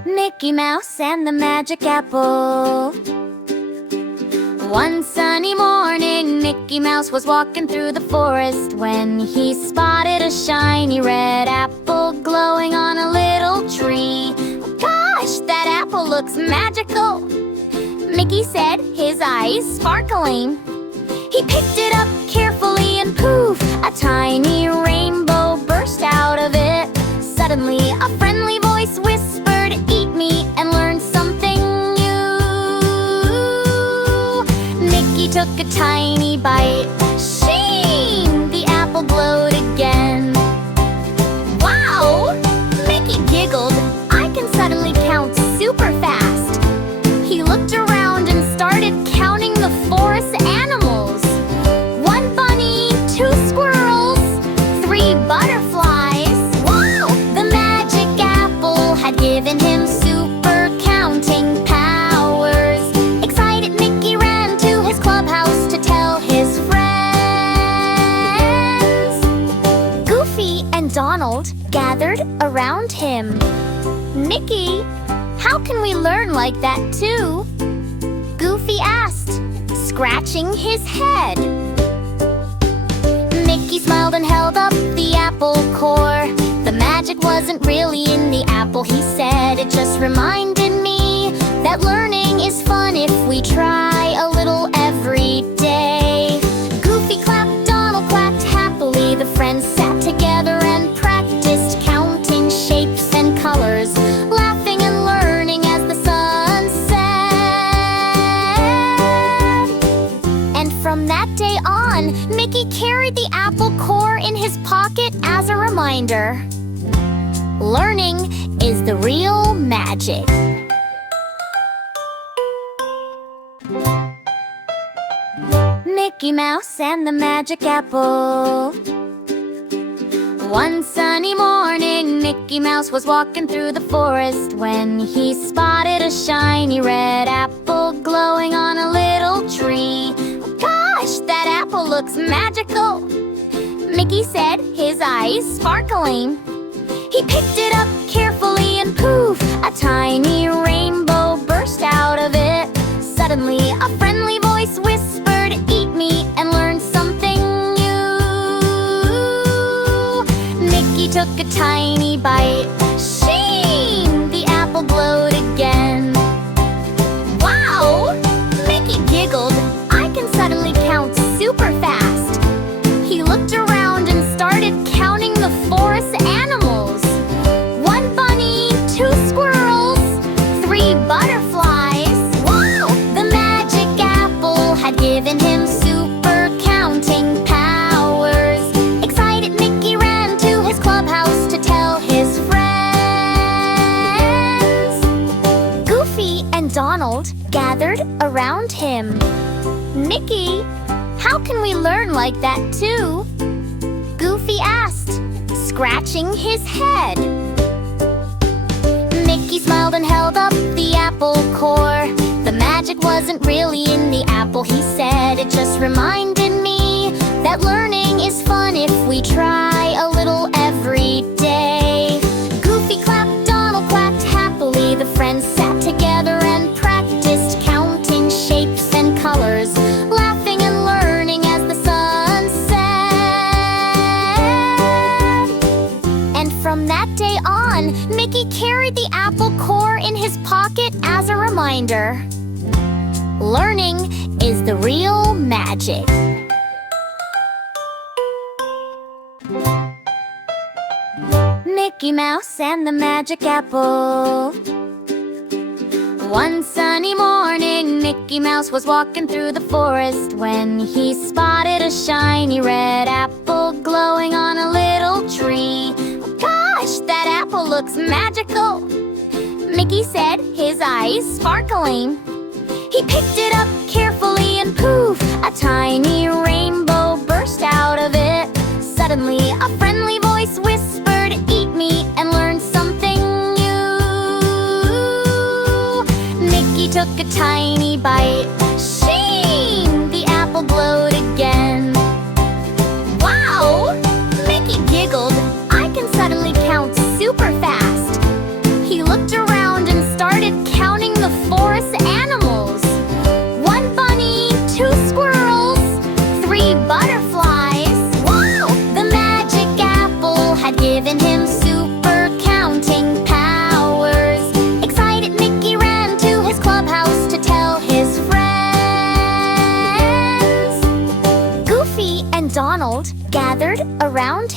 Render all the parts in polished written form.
Mickey Mouse and the Magic Apple. One sunny morning, Mickey Mouse was walking through the forest when he spotted a shiny red apple glowing on a little tree. Gosh, that apple looks magical, Mickey said, his eyes sparkling. He picked it up carefully and poof, a tiny rainbow burst out of it. Suddenly, a friendly voice whispered, "Eat me and learn something new." Mickey took a tiny bite. Sheen! The apple glowed again. Wow! Mickey giggled. I can suddenly count super fast. He looked around and started counting the forest animals. 1 bunny, 2 squirrels, 3 butterflies. Wow! The magic apple had given him super counting powers. Excited, Mickey ran to his clubhouse to tell his friends. Goofy and Donald gathered around him. "Mickey, how can we learn like that too?" Goofy asked, scratching his head. Mickey smiled and held up the apple core. The magic wasn't really in the apple, he said. It just reminded me that learning is fun if we try a little every day. Goofy clapped, Donald clapped happily. The friends sat together and practiced counting shapes and colors, laughing and learning as the sun set. And from that day on, Mickey carried the apple core in his pocket as a reminder. Learning is the real magic. Mickey Mouse and the Magic Apple. One sunny morning, Mickey Mouse was walking through the forest when he spotted a shiny red apple glowing on a little tree. Gosh, that apple looks magical, Mickey said, his eyes sparkling. He picked it up carefully and poof, a tiny rainbow burst out of it. Suddenly, a friendly voice whispered, "Eat me and learn something new." Mickey took a tiny bite. Sheen! The apple glowed again. Wow! Mickey giggled. I can suddenly count super fast. He looked around and started counting the forest animals. 1 bunny, 2 squirrels, 3 butterflies. Wow! The magic apple had given him super counting powers. Excited, Mickey ran to his clubhouse to tell his friends. Goofy and Donald gathered around him. "Mickey, how can we learn like that too?" Goofy asked, scratching his head. Mickey smiled and held up the apple core. The magic wasn't really in the apple, he said. It just reminded me that learning is fun if we try a little every day. Goofy clapped, Donald clapped happily. The friends sat together and practiced counting shapes and colors, laughing and learning as the sun set. And from that day on, Mickey carried the apple core in his pocket as a reminder. Learning is the real magic. Mickey Mouse and the Magic Apple. One sunny morning, Mickey Mouse was walking through the forest when he spotted a shiny red apple glowing on a little tree. Gosh, that apple looks magical, Mickey said, his eyes sparkling. He picked it up carefully and poof, a tiny rainbow burst out of it. Suddenly, a friendly voice whispered, "Eat me and learn something new." Mickey took a tiny bite. Sheen! The apple glowed again. Wow! Mickey giggled. I can suddenly count super fast. He looked around and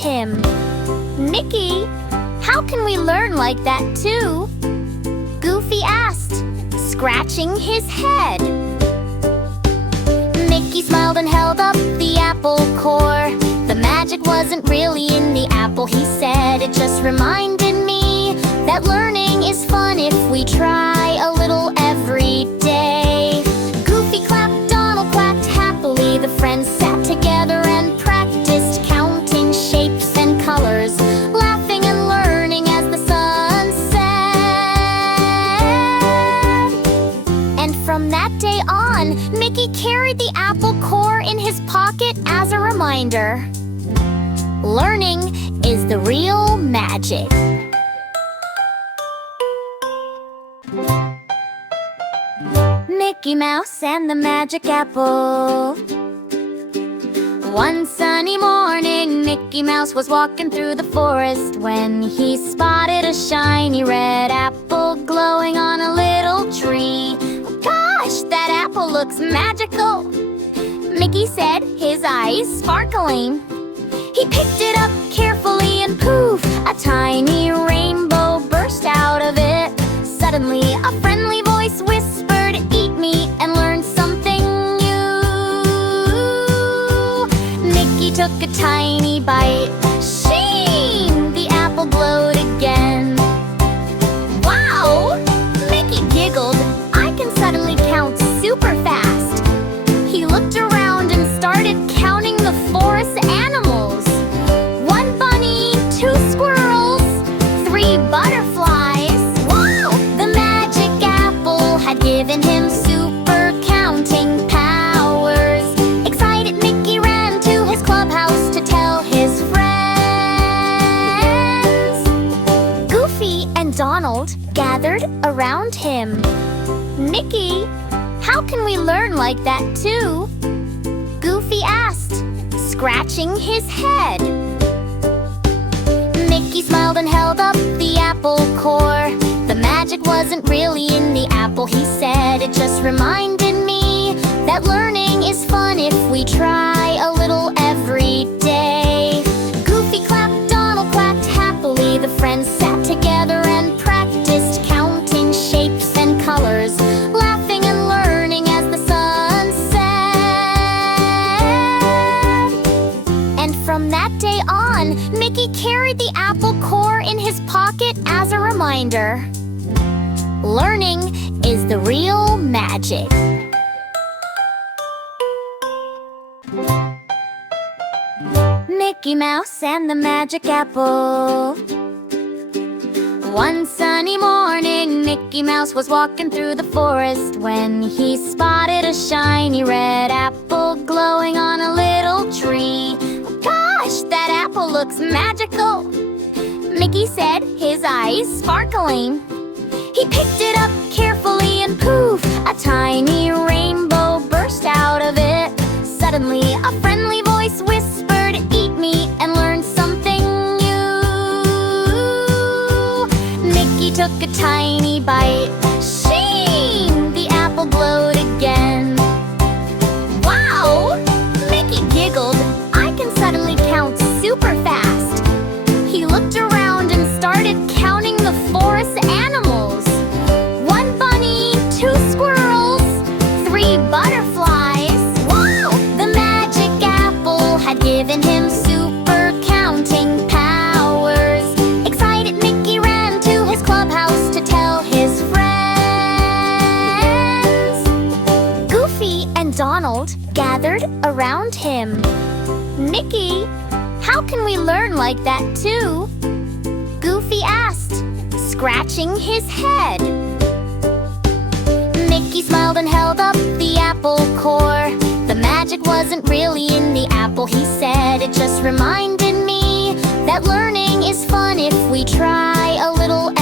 him. Mickey, how can we learn like that too? Goofy asked, scratching his head. Mickey smiled and held up the apple core. The magic wasn't really in the apple, he said. It just reminded me that learning is fun if we try a little every day. Goofy clapped, Donald clapped happily. The friends sat together and practiced counting shapes and colors, laughing and learning as the sun set. And from that day on, Mickey carried the apple core in his pocket as a reminder. Learning is the real magic. Mickey Mouse and the Magic Apple. One sunny morning, Mickey Mouse was walking through the forest when he spotted a shiny red apple glowing on a little tree. Gosh, that apple looks magical, Mickey said, his eyes sparkling. He picked it up carefully and poof, a tiny rainbow burst out of it. Suddenly, a friendly voice whispered, "Eat me and learn something new." Mickey took a tiny bite. Sheen! The apple glowed again. Wow! Mickey giggled. I can suddenly count super fast. He looked around and started counting the forest animals. 1 bunny, 2 squirrels, 3 butterflies. Wow! The magic apple had given him super counting powers. Excited, Mickey ran to his clubhouse to tell his friends. Goofy and Donald gathered around him. Mickey, how can we learn like that too? Goofy asked, scratching his head. Mickey smiled and held up the apple core. The magic wasn't really in the apple, he said. It just reminded me that learning is fun if we try a little every day. Goofy clapped, Donald clapped happily. The friends sat together and practiced counting shapes and colors, laughing and learning as the sun set. And from that day on, Mickey carried the apple core in his pocket as a reminder. Learning is the real magic. Mickey Mouse and the Magic Apple. One sunny morning, Mickey Mouse was walking through the forest when he spotted a shiny red apple glowing on a little tree. Gosh, that apple looks magical, Mickey said, his eyes sparkling. He picked it up carefully and poof, a tiny rainbow burst out of it. Suddenly, a friendly voice whispered, "Eat me and learn something new." Mickey took a tiny bite. Sheen! The apple glowed again. Wow! Mickey giggled. I can suddenly count super fast. He looked around and started counting the forest animals. 1 bunny, 2 squirrels, 3 butterflies. Wow! The magic apple had given him super counting powers. Excited, Mickey ran to his clubhouse to tell his friends. Goofy and Donald gathered around him. Mickey, how can we learn like that too? Goofy asked, scratching his head. Mickey smiled and held up the apple core. The magic wasn't really in the apple, he said. It just reminded me that learning is fun if we try a little